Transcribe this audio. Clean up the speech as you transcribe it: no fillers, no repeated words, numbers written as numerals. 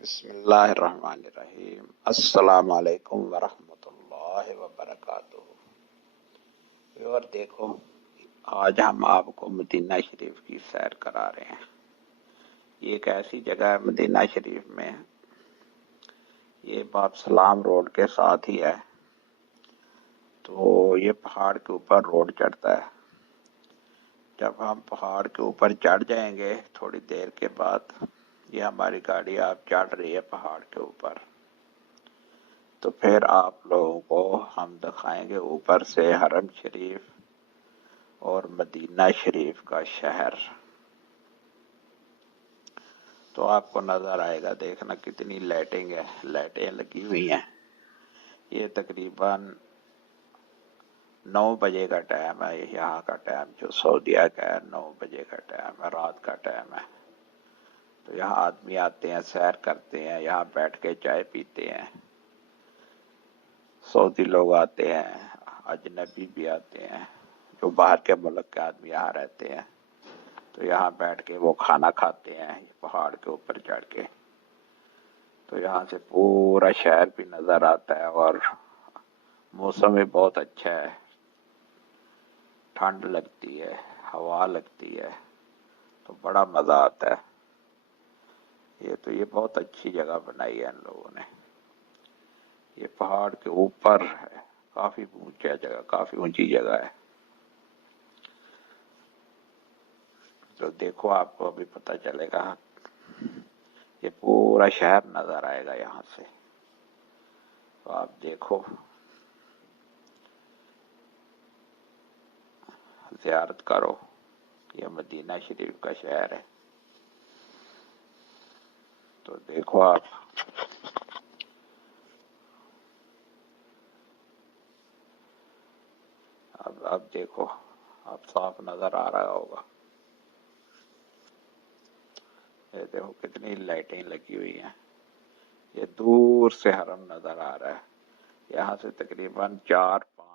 بسم اللہ الرحمن الرحیم۔ السلام علیکم ورحمۃ اللہ وبرکاتہ۔ اور دیکھو، آج ہم آپ کو مدینہ شریف کی سیر کرا رہے ہیں۔ یہ ایک ایسی جگہ ہے مدینہ شریف میں، یہ باب سلام روڈ کے ساتھ ہی ہے، تو یہ پہاڑ کے اوپر روڈ چڑھتا ہے۔ جب ہم پہاڑ کے اوپر چڑھ جائیں گے تھوڑی دیر کے بعد، یہ ہماری گاڑی آپ چڑھ رہی ہے پہاڑ کے اوپر، تو پھر آپ لوگوں کو ہم دکھائیں گے اوپر سے حرم شریف اور مدینہ شریف کا شہر۔ تو آپ کو نظر آئے گا، دیکھنا کتنی لائٹیں لگی ہوئی ہیں۔ یہ تقریباً 9 بجے کا ٹائم ہے، یہاں کا ٹائم جو سعودیہ کا ہے 9 بجے کا ٹائم ہے، رات کا ٹائم ہے۔ تو یہاں آدمی آتے ہیں، سیر کرتے ہیں، یہاں بیٹھ کے چائے پیتے ہیں۔ سعودی لوگ آتے ہیں، اجنبی بھی آتے ہیں، جو باہر کے ملک کے آدمی یہاں رہتے ہیں، تو یہاں بیٹھ کے وہ کھانا کھاتے ہیں پہاڑ کے اوپر چڑھ کے۔ تو یہاں سے پورا شہر بھی نظر آتا ہے، اور موسم بھی بہت اچھا ہے، ٹھنڈ لگتی ہے، ہوا لگتی ہے، تو بڑا مزہ آتا ہے۔ یہ بہت اچھی جگہ بنائی ہے ان لوگوں نے۔ یہ پہاڑ کے اوپر ہے، کافی اونچی جگہ ہے۔ تو دیکھو، آپ کو ابھی پتہ چلے گا، یہ پورا شہر نظر آئے گا یہاں سے۔ تو آپ دیکھو، زیارت کرو، یہ مدینہ شریف کا شہر ہے۔ تو دیکھو آپ، اب دیکھو، اب صاف نظر آ رہا ہوگا۔ یہ دیکھو کتنی لائٹیں لگی ہوئی ہیں، یہ دور سے حرم نظر آ رہا ہے۔ یہاں سے تقریباً 4